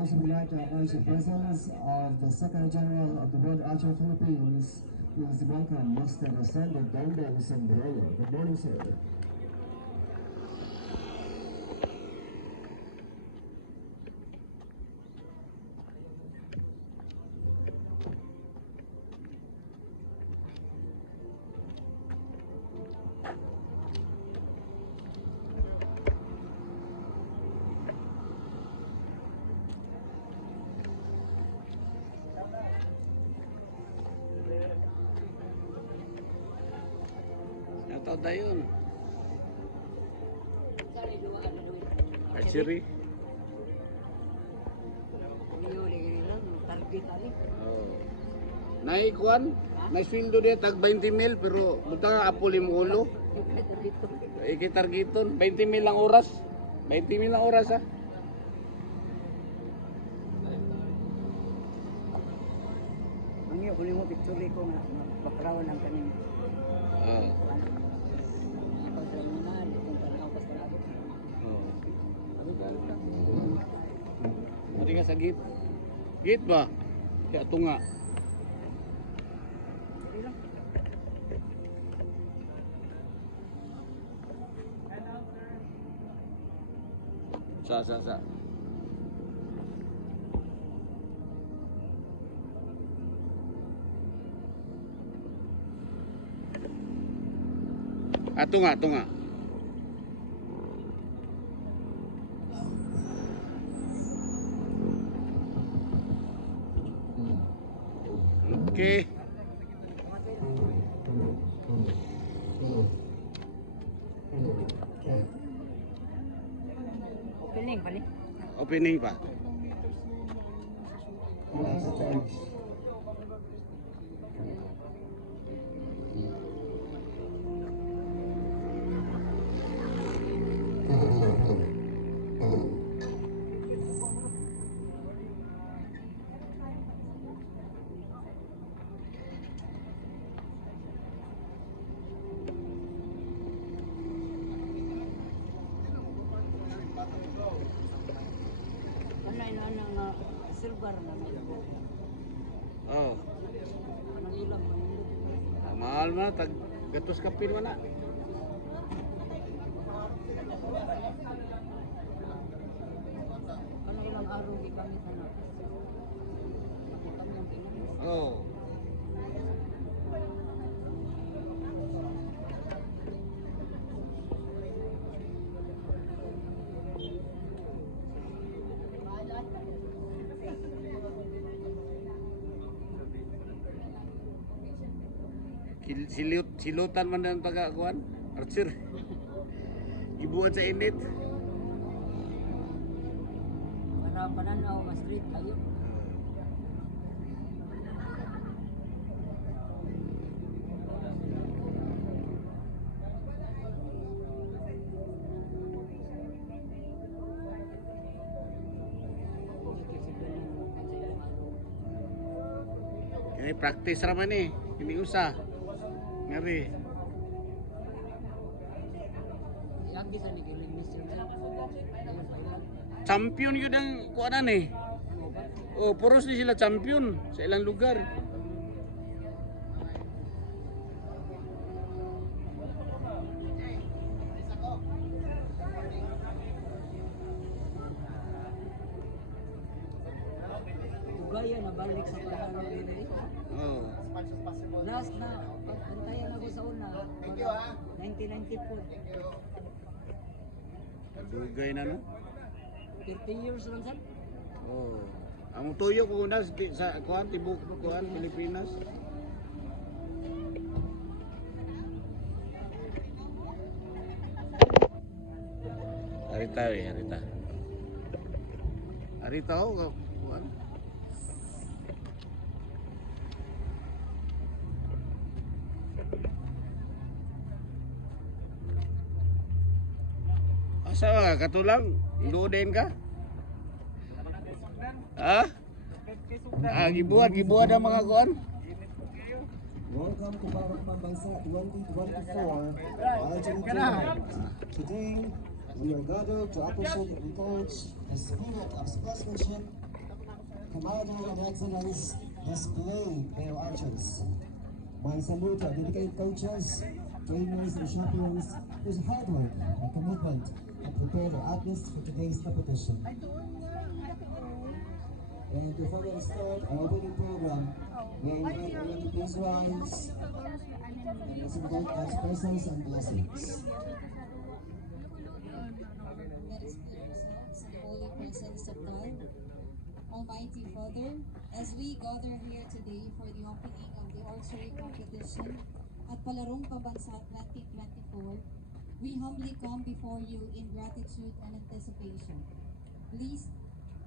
also would like to acknowledge the presence of the Secretary General of the World Archer Philippines, Please welcome Mr. Rosendo Dondon Sombrero. Good morning, sir. Na yun. Archery. Oh. Naikuan, may sweldo din tag 20 mil pero buta apuli mo ulo. Ikitargiton, 20 mil ang oras. 20 mil ang oras ah. Ang iyo, huli mo picture ko nga bakrawan ng kaning Ah. Git. Git ba? Kaya tunga. Sa sa sa. Ah, tunga, Thanks. Gatos kapin na. Ano ilang araw di kami sa na. Ako kami ang. Oh. silut silutan man ang pagkakuan Archer gibuhat sa init. Para pananaw nga street kayo Ini praktis ramai nih, ini usah. Ilang. Champion yun ang kuanan eh. Oh, puros ni sila champion sa ilang lugar. 1994. Dugay na no. 30 years lang sir. Oh. Ang tuyo ko una sa, sa kuan tibuk kuan Pilipinas. Arita eh, arita. Arita oh, Asa ka katulang? Luoden ka? Ha? Ah, gibuhat, gibuhat ang mga kuan. Welcome to Bawang Pambansa 2024 Argentina. Today, we are gathered to appreciate and encourage the spirit of sportsmanship Commander of Excellence Display Male Archers. My salute to our dedicated coaches, trainers, and champions whose hard work and commitment have prepared our athletes for today's competition. And before we start our opening program, we invite all of the please rise and let's invite God's presence and blessings. Let us put ourselves in the holy presence of God. Almighty Father, as we gather here today for the opening of the archery competition at Palarong Pambansa 2024, we humbly come before you in gratitude and anticipation. Please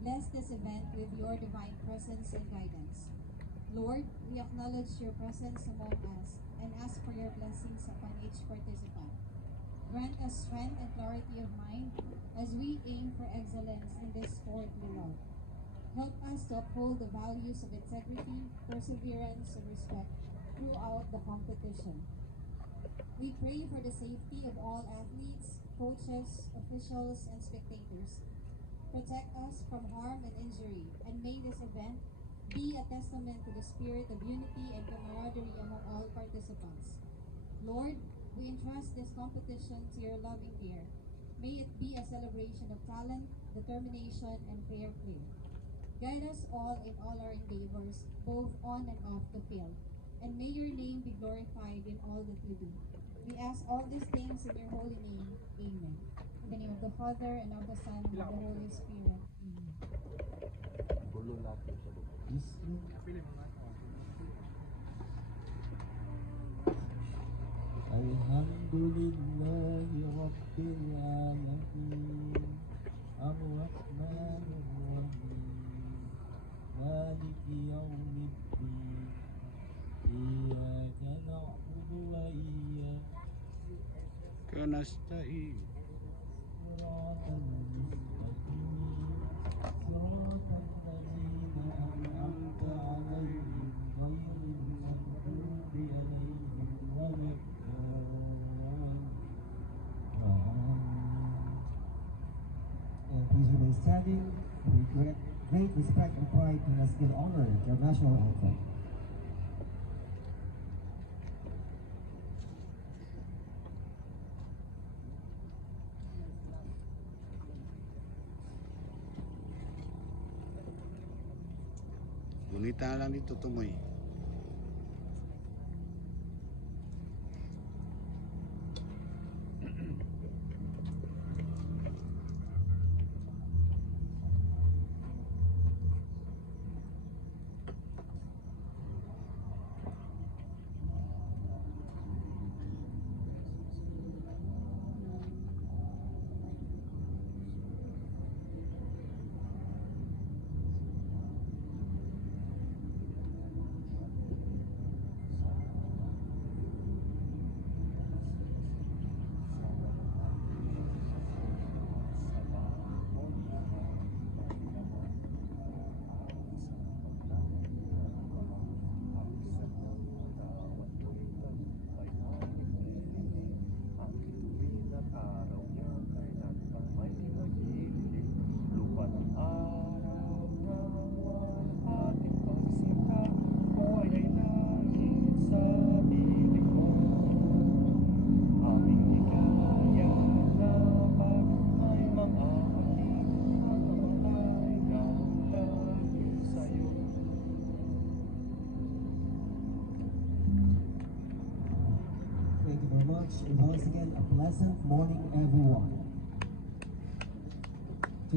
bless this event with your divine presence and guidance. Lord, we acknowledge your presence among us and ask for your blessings upon each participant. Grant us strength and clarity of mind as we aim for excellence in this sport we love. Help us to uphold the values of integrity, perseverance, and respect throughout the competition. We pray for the safety of all athletes, coaches, officials, and spectators. Protect us from harm and injury, and may this event be a testament to the spirit of unity and camaraderie among all participants. Lord, we entrust this competition to your loving care. May it be a celebration of talent, determination, and fair play. Guide us all in all our endeavors, both on and off the field. And may your name be glorified in all that we do. We ask all these things in your holy name. Amen. In the name of the Father, and of the Son, and of the Holy Spirit. Amen. الحمد لله رب العالمين الرحمن الرحيم مالك يوم الدين إياك نعبد وإياك Kanasta'in. صراط المستقيم صراط الذين أنعمت عليهم غير المغضوب عليهم ولا And please remain standing with great, great respect and pride and let's give honor to our national anthem. Gunita lang dito tumoy.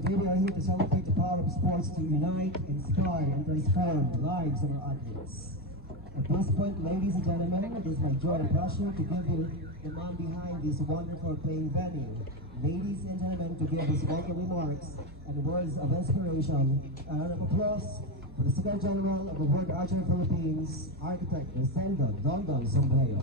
Today we are here to celebrate the power of sports to unite, inspire, and transform lives of our athletes. At this point, ladies and gentlemen, it is my joy and pleasure to give you the man behind this wonderful playing venue. Ladies and gentlemen, to give his welcome remarks and words of inspiration, a round of applause for the Secretary General of the World Archery Philippines, Architect Rosendo Dondon Sombrero.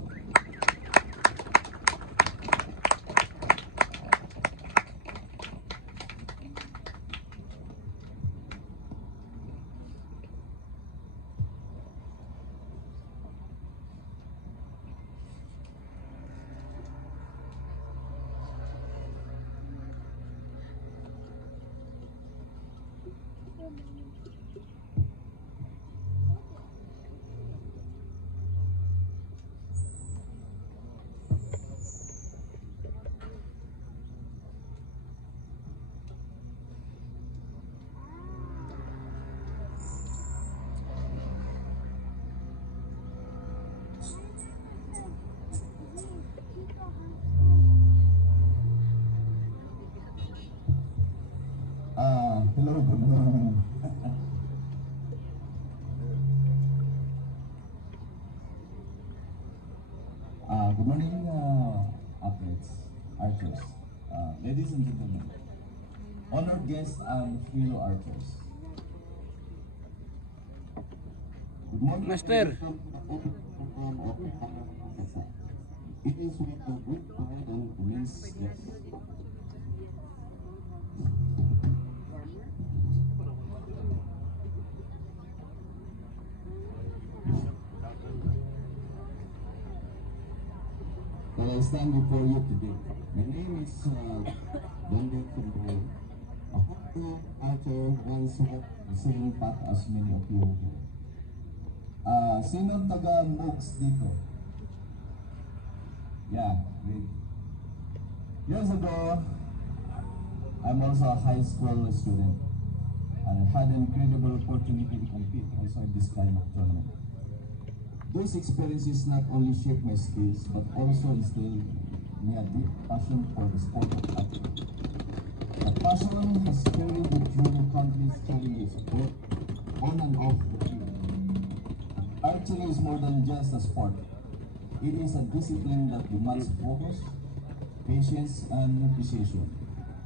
And fellow archers. Good morning, Master. It is with a great pride and that I stand before you today. My name is uh, Kumbo, a once walked the same path as many of you here. Uh, sino taga MOOCs dito? Yeah, great. Years ago, I'm also a high school student and I had an incredible opportunity to compete also in this kind of tournament. Those experiences not only shaped my skills but also instilled me a deep passion for the sport of archery. The has carried through countless challenges both on and off the field. Archery is more than just a sport. It is a discipline that demands focus, patience, and appreciation.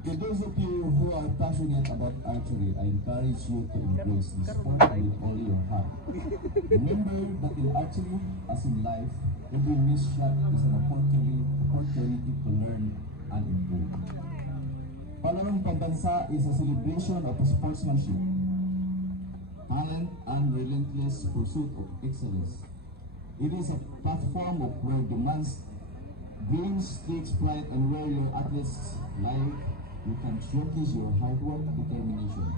To those of you who are passionate about archery, I encourage you to embrace this sport with all your heart. Remember that in archery, as in life, every missed shot is an opportunity, opportunity to learn and improve. Palarong Pambansa is a celebration of sportsmanship, talent, and relentless pursuit of excellence. It is a platform of where demands dreams takes pride and where your athletes life you can showcase your hard work determination.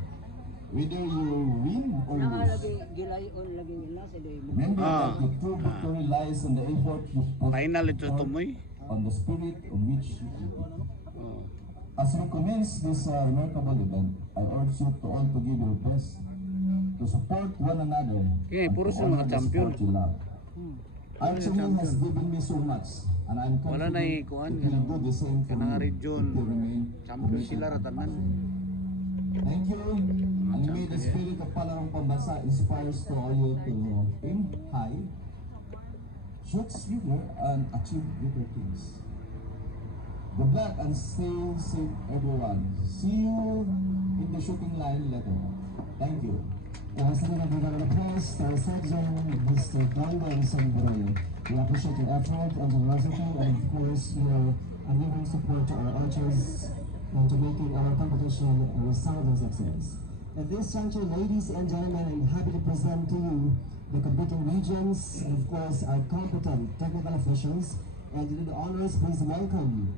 Whether you win or lose, Nakalagay, gilayon lagi nila sa day mo. remember Ah. that the true victory lies in the effort you put Final ito on the spirit on which you compete. As we commence this uh, remarkable event, I urge you to all to give your best to support one another Okay, and puro to sila mga honor the champion. sport you love. Hmm. Archery has given me so much, and I'm Wala na confident ikuan, it will do the same for you region, if you remain champion sila ratanan. Thank you, and may the spirit of Palarong Pambansa inspires to all you to aim high, shoot bigger, and achieve greater things. Good luck and stay safe, everyone. See you in the shooting line later. Thank you. Big round of applause to our surgeon, Mr. Brandon Sanbroyo. We appreciate your effort and generosity, and of course, your unwavering support to our archers and to making our competition a resounding success. At this juncture, ladies and gentlemen, I'm happy to present to you the competing regions and, of course, our competent technical officials. And to do the honors, please welcome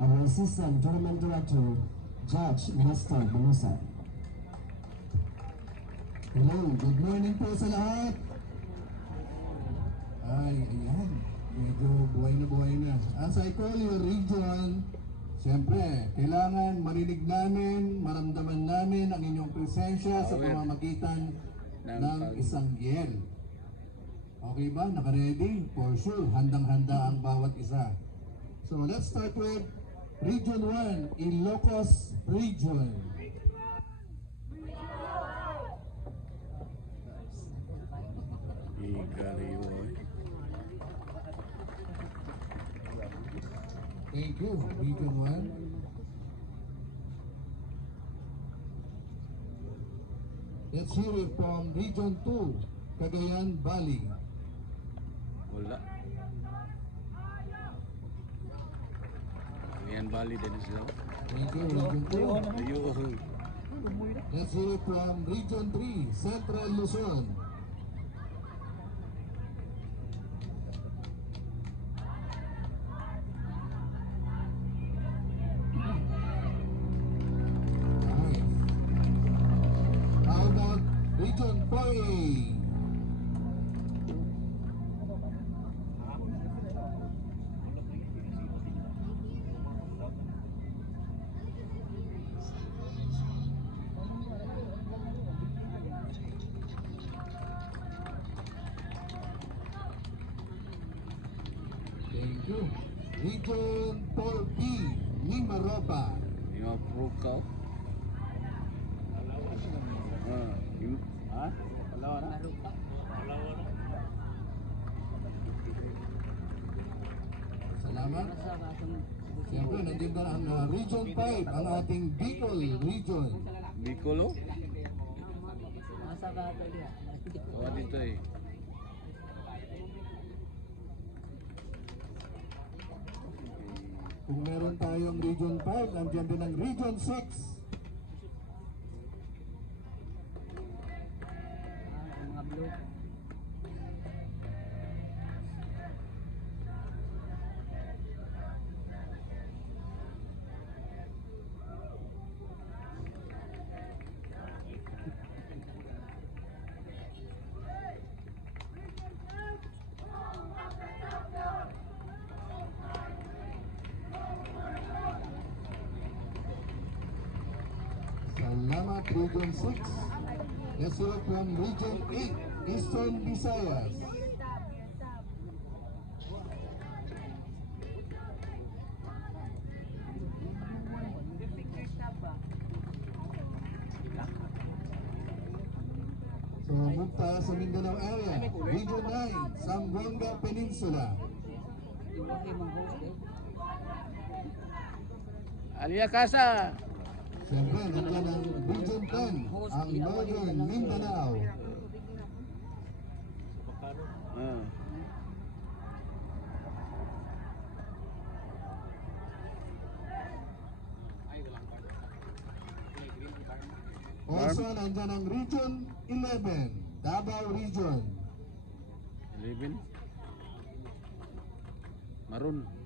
our Assistant Tournament Director, Judge Nestor Banusa. Hello, good morning po sa lahat. Ay, ayan. Medyo buhay na buhay na. As I call your region, siyempre, kailangan marinig namin, maramdaman namin ang inyong presensya sa Okay. pamamagitan Ng isang yel. Okay ba? Naka-ready? For sure, handang-handa ang bawat isa. So let's start with Region 1, Ilocos Region. Thank you, Region 1. Let's hear it from Region 2, Cagayan Valley. Wala. Ayan, bali din sila. Thank you, Region 2. Ayun. Hear it from Region 3, Central Luzon. Prukaw. Ah, yung, ha? Wala na? Marupa. Salamat. Para sa atong Siyempre, nandiyan na ang uh, Region 5, ang ating Bicol Region. Bicolo? Asa ka ato diha. Oh, dito eh. Kung meron tayong Region 5, nandiyan din ang Region 6. Ah, ang mga blue. Region 6. Let's hear it from Region 8, Eastern Visayas. So, tayo sa Mindanao area. Region 9, Zamboanga Peninsula. Alia Casa! Siyempre, nandiyan ang Region 10, ang Northern Mindanao. Ah. Also, nandiyan ang Region 11, Davao Region. 11. Maroon.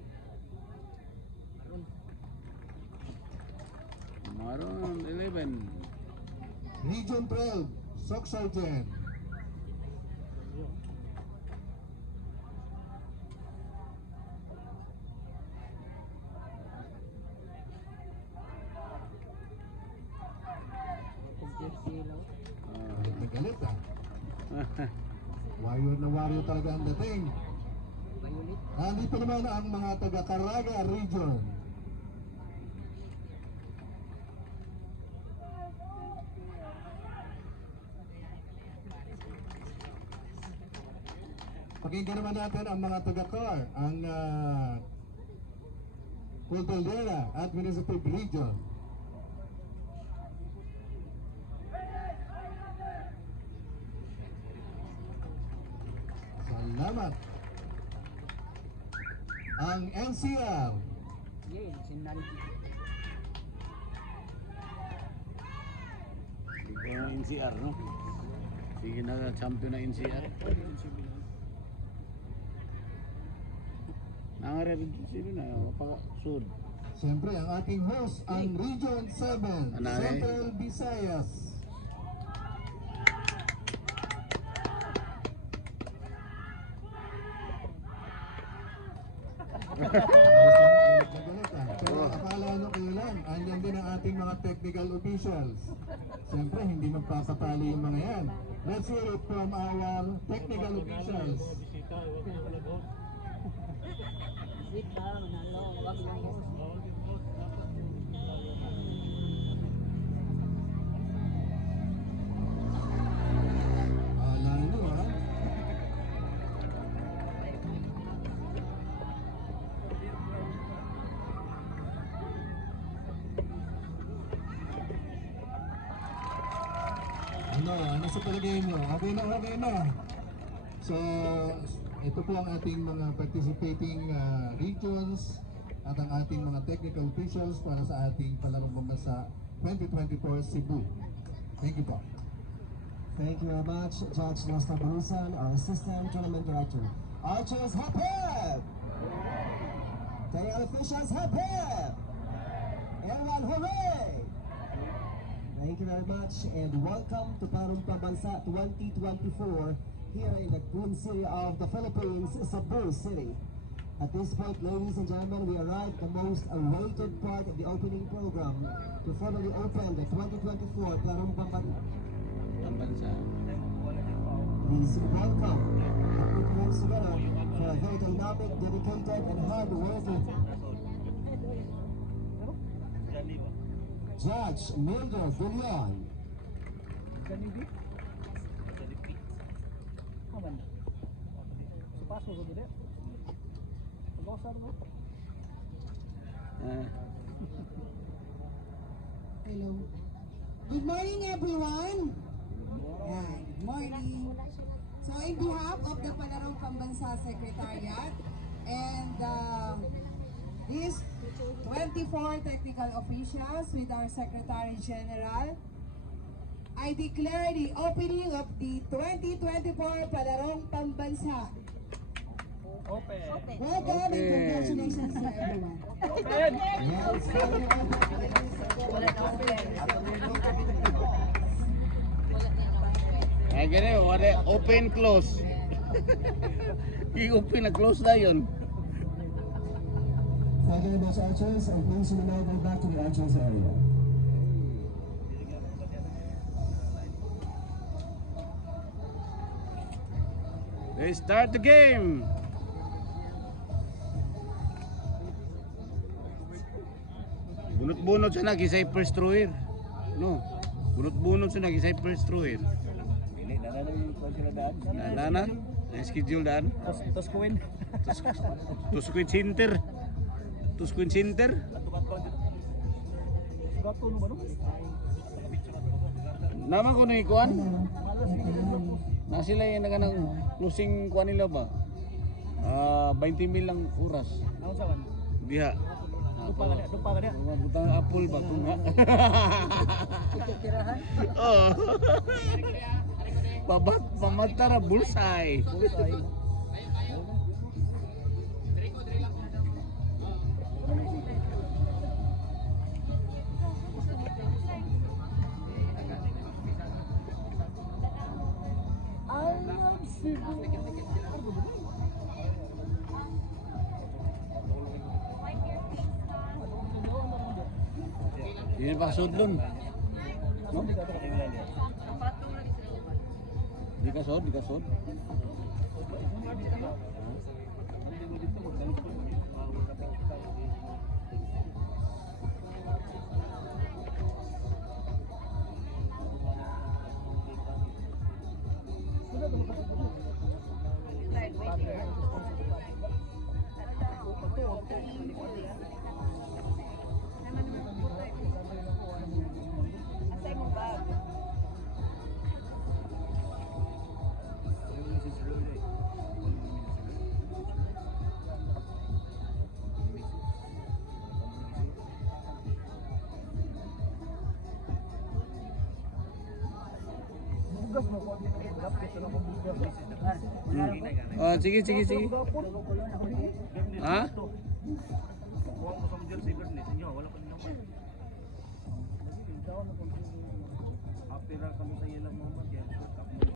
Maroon 11. Region 12, Soc Sergeant. Kung jersey ilaw. Galit na galit ah. Ah. Warrior na warrior talaga ang dating. Nandito naman ang mga taga Caraga Region. Pakinggan naman natin ang mga taga-car, ang uh, Cordillera Administrative Region. Salamat. Ang. Ikaw ang NCR, no? Sige na, champion ng NCR. Nangarap sino na, mapaka sud. siyempre ang ating host, ang Region 7, Ano, eh? Central Visayas. Pero akala nyo kailan, andyan din ang ating mga technical officials. Siyempre, hindi magpapatali yung mga yan. Let's hear it from our technical officials. Sita, manalo, wag na nyo ah. Ano, ano sa palagay mo? Okay na, okay na. So, ito po ang ating mga participating ah, regions at ang ating mga technical officials para sa ating palarong pambasa 2024 Cebu. Thank you po. Thank you very much, Judge Nostra Barusan, our Assistant Tournament Director. Archers, hop hip! Technical officials, hop hip! Everyone, hooray! Thank you very much and welcome to Parang Pambansa 2024 here in the Queen City of the Philippines, Cebu City. At this point, ladies and gentlemen, we arrive at the most awaited part of the opening program to formally open the 2024 Parang Pambansa Pambansa. Please welcome and put your hands together for a very dynamic, dedicated, and hard-working Judge Mildred Villan. Kaman. Sa paso ko dili. Pagkasar mo. Hello. Good morning, everyone. Yeah, good morning. So, in behalf of the Palarong Pambansa Secretariat and uh, these 24 technical officials with our Secretary General, I declare the opening of the 2024 Palarong Pambansa. Open. Welcome and Open. congratulations to everyone. Yes, very Ay, wala, open, close. I-open na close na yun. Thank you very much, archers, and please you now go back to the archers area. Let's start the game. Bunot-bunot siya nag isay first thrower. No. Bunot-bunot siya nag isay first thrower. Na na na schedule daan. Tos kuwin. Tusquid Center. Tusquid Center. Naman ko na ikuan. Na sila yung naganang losing kuan nila ba? Ah, 20 mil lang oras. Ano sa wan? Diha. Dupa ka niya, dupa ka niya. Mga butang apple ba kung nga? Oo. Pabat pamatara bulsay. Bullseye. Yun pa sudlon. No? Di ka sud, di ka sud. Oh, sige, sige, sige. Ha? After kami sa ilang moment yan.